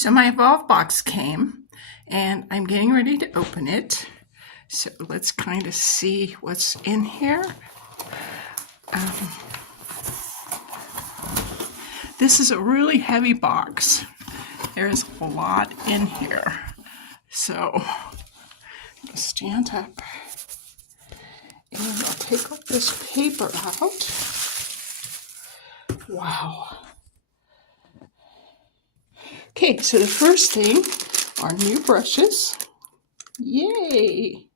So my Evolve box came and I'm getting ready to open it. So let's kind of see what's in here. This is a really heavy box. There's a lot in here. So I'll stand up and I'll take all this paper out. Wow. Okay, so the first thing are new brushes. Yay!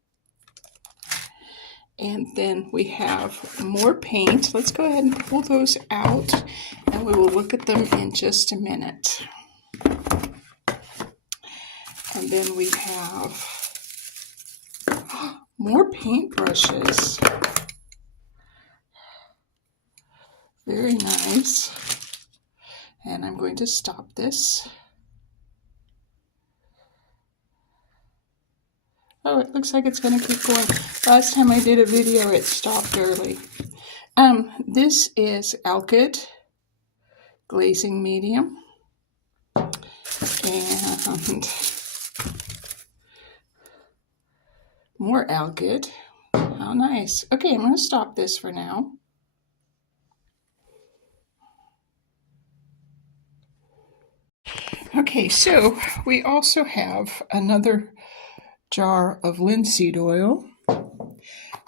And then we have more paint. Let's go ahead and pull those out and we will look at them in just a minute. And then we have more paint brushes. Very nice. And I'm going to stop this. Oh, it looks like it's going to keep going. Last time I did a video, it stopped early. This is Alkyd glazing medium. And more Alkyd. How nice. Okay, I'm going to stop this for now. Okay, so we also have another jar of linseed oil.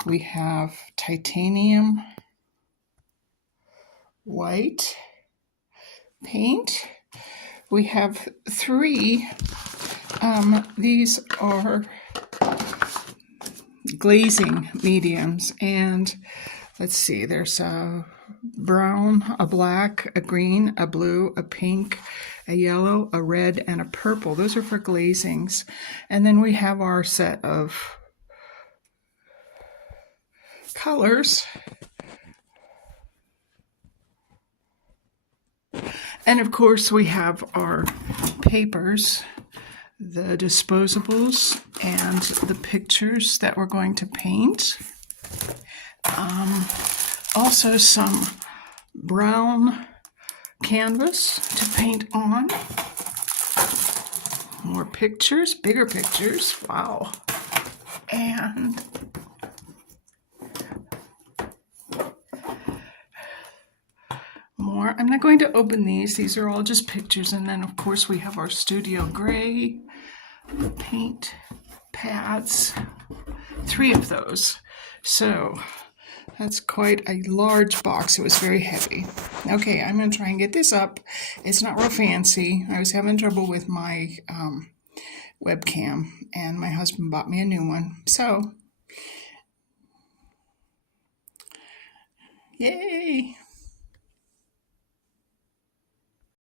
We have titanium white paint. We have three. These are glazing mediums, and let's see, there's a brown, a black, a green, a blue, a pink, a yellow, a red, and a purple. Those are for glazings. And then we have our set of colors. And of course we have our papers, the disposables, and the pictures that we're going to paint. Also some brown canvas to paint on. More pictures, bigger pictures. Wow. And more. I'm not going to open these. These are all just pictures. And then of course we have our studio gray paint pads. 3 of those. So that's quite a large box. It was very heavy. Okay, I'm going to try and get this up. It's not real fancy. I was having trouble with my webcam, and my husband bought me a new one. So, yay!